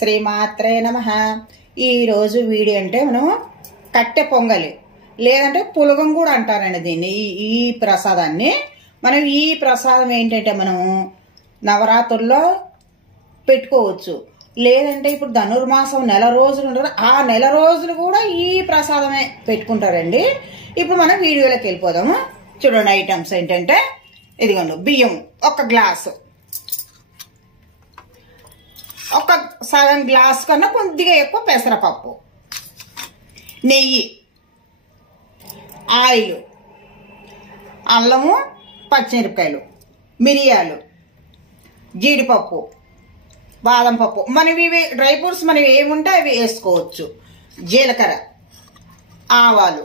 శ్రీమాత్రే నమః. ఈరోజు వీడియో అంటే మనం కట్టె పొంగలి లేదంటే పులగం కూడా అంటారండి దీన్ని. ఈ ప్రసాదాన్ని మనం ఈ ప్రసాదం ఏంటంటే మనం నవరాత్రుల్లో పెట్టుకోవచ్చు. లేదంటే ఇప్పుడు ధనుర్మాసం నెల రోజులు ఉంటారు, ఆ నెల రోజులు కూడా ఈ ప్రసాదమే పెట్టుకుంటారండి. ఇప్పుడు మనం వీడియోలోకి వెళ్ళిపోదాము. చూడండి ఐటమ్స్ ఏంటంటే ఇదిగోండి, బియ్యం ఒక గ్లాసు, ఒక సగం గ్లాస్ కన్నా కొద్దిగా ఎక్కువ పెసరపప్పు, నెయ్యి, ఆయిల్, అల్లము, పచ్చిమిరపకాయలు, మిరియాలు, జీడిపప్పు, బాదం పప్పు, మనవి ఇవి డ్రై ఫ్రూట్స్ మనవి ఏముంటే అవి వేసుకోవచ్చు, జీలకర్ర, ఆవాలు,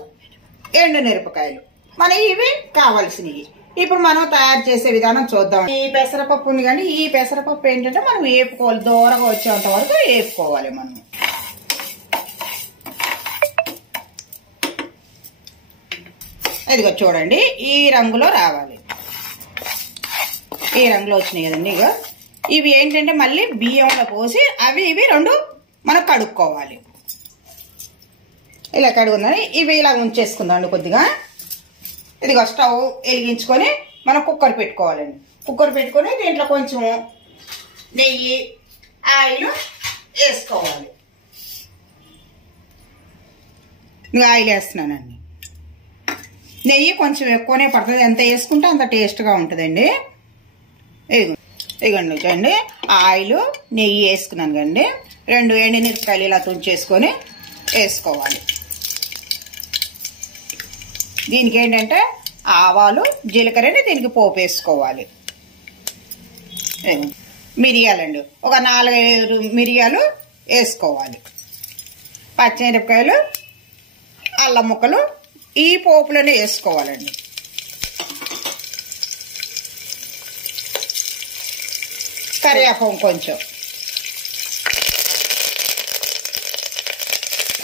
ఎండుమిరపకాయలు, మనకి ఇవి కావాల్సినవి. ఇప్పుడు మనం తయారు చేసే విధానం చూద్దాం. ఈ పెసరపప్పు ఉంది కానీ ఈ పెసరపప్పు ఏంటంటే మనం వేపుకోవాలి, దూరగా వచ్చేంత వరకు వేపుకోవాలి. మనం ఇదిగో చూడండి, ఈ రంగులో రావాలి. ఈ రంగులో వచ్చినాయి కదండి. ఇక ఇవి ఏంటంటే మళ్ళీ బియ్యంలో పోసి అవి ఇవి రెండు మనం కడుక్కోవాలి. ఇలా కడుగుందని ఇవి ఇలా ఉంచేసుకుందామండి కొద్దిగా. ఇదిగో స్టవ్ వెలిగించుకొని మనం కుక్కర్ పెట్టుకోవాలండి. కుక్కర్ పెట్టుకొని దీంట్లో కొంచెం నెయ్యి, ఆయిల్ వేసుకోవాలి. ఇంకా ఆయిల్ వేస్తున్నానండి. నెయ్యి కొంచెం ఎక్కువనే పడుతుంది, ఎంత వేసుకుంటే అంత టేస్ట్గా ఉంటుందండి. ఇదిగోండి చూడండి, ఆయిల్ నెయ్యి వేసుకున్నాను కండి. 2 ఎండుమిరపకాయలు ఇలా తుంచేసుకొని వేసుకోవాలి. దీనికి ఏంటంటే ఆవాలు, జీలకర్రని దీనికి పోపు వేసుకోవాలి. మిరియాలండి, ఒక 4-5 మిరియాలు వేసుకోవాలి. పచ్చిమిరపకాయలు, అల్లం ముక్కలు ఈ పోపులోనే వేసుకోవాలండి. కరివేపాకు కొంచెం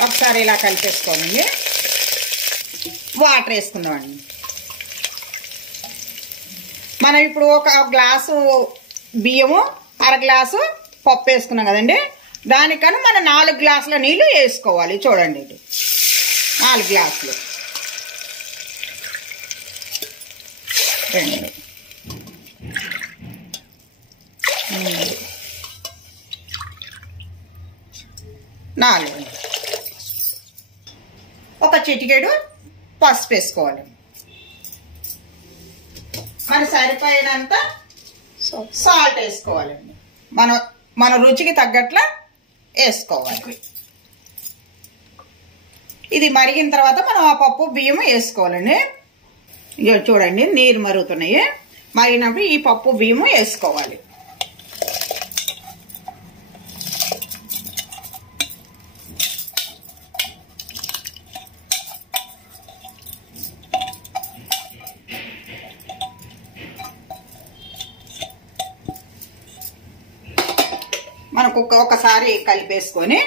ఒకసారి ఇలా కలిపేసుకోండి. వాటర్ వేసుకుందామండి. మనం ఇప్పుడు ఒక గ్లాసు బియ్యము, 1/2 గ్లాసు పప్పు వేసుకున్నాం కదండి. దానికన్నా మనం 4 గ్లాసుల నీళ్లు వేసుకోవాలి. చూడండి, ఇది 4 గ్లాసులు. 2 4 ఒక చిటికెడు పసుపు వేసుకోవాలి. మన సరిపోయినంత సాల్ట్ వేసుకోవాలండి. మన రుచికి తగ్గట్లా వేసుకోవాలి. ఇది మరిగిన తర్వాత మనం ఆ పప్పు బియ్యం వేసుకోవాలండి. ఇక చూడండి, నీరు మరుగుతున్నాయి. మరిగినప్పుడు ఈ పప్పు బియ్యం వేసుకోవాలి. మనకు ఒకసారి కలిపేసుకొని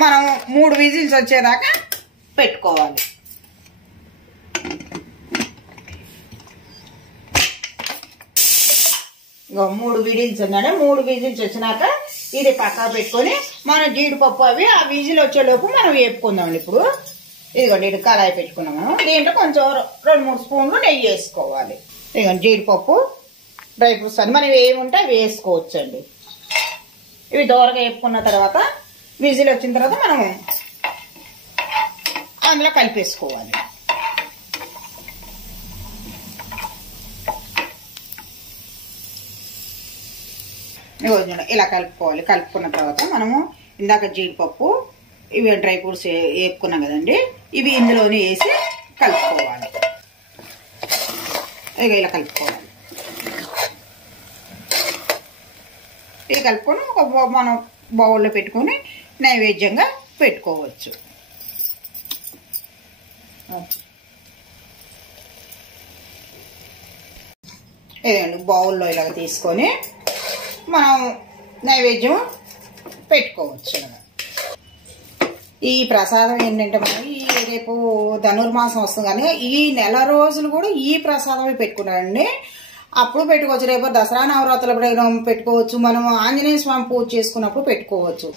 మనం 3 విజిల్స్ వచ్చేదాకా పెట్టుకోవాలి. ఇక 3 విజిల్స్ ఉన్నాడు. 3 విజిల్స్ వచ్చినాక ఇది పక్కా పెట్టుకొని మనం జీడిపప్పు అవి ఆ విజిల్ వచ్చేలోపు మనం వేపుకుందాం. ఇప్పుడు ఇదిగోండి, ఇది కళాయి పెట్టుకున్నాము. దీంట్లో కొంచెం 2-3 స్పూన్లు నెయ్యి వేసుకోవాలి. ఇదిగోండి జీడిపప్పు, డ్రై ఫ్రూట్స్ అని మనం ఏముంటే అవి వేసుకోవచ్చండి. ఇవి దోరగా వేపుకున్న తర్వాత విజిల్ వచ్చిన తర్వాత మనం అందులో కలిపేసుకోవాలి. ఇలా కలుపుకోవాలి. కలుపుకున్న తర్వాత మనము ఇందాక జీడిపప్పు ఇవి డ్రై ఫ్రూట్స్ వేపుకున్నాం కదండి, ఇవి ఇందులోనే వేసి కలుపుకోవాలి. ఇక ఇలా కలుపుకోవాలి. ఇది కలుపుకొని ఒక మనం బౌల్లో పెట్టుకొని నైవేద్యంగా పెట్టుకోవచ్చు. ఇదండి, బౌల్లో ఇలాగ తీసుకొని మనం నైవేద్యం పెట్టుకోవచ్చు. ఈ ప్రసాదం ఏంటంటే మనం రేపు ధనుర్మాసం వస్తుంది కానీ ఈ నెల రోజులు కూడా ఈ ప్రసాదమే పెట్టుకున్నారండి. అప్పుడు పెట్టుకోవచ్చు. రేపు దసరా నవరాత్రులు పెట్టుకోవచ్చు. మనం ఆంజనేయ స్వామి పూజ చేసుకున్నప్పుడు పెట్టుకోవచ్చు.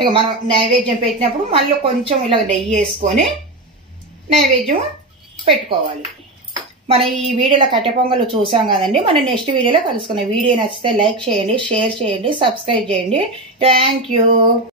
ఇక మనం నైవేద్యం పెట్టినప్పుడు మళ్ళీ కొంచెం ఇలా నెయ్యి వేసుకొని నైవేద్యం పెట్టుకోవాలి. మనం ఈ వీడియోలో కట్టె పొంగలు చూసాం కదండి. మనం నెక్స్ట్ వీడియోలో కలుసుకున్నాం. వీడియో నచ్చితే లైక్ చేయండి, షేర్ చేయండి, సబ్స్క్రైబ్ చేయండి. Thank you.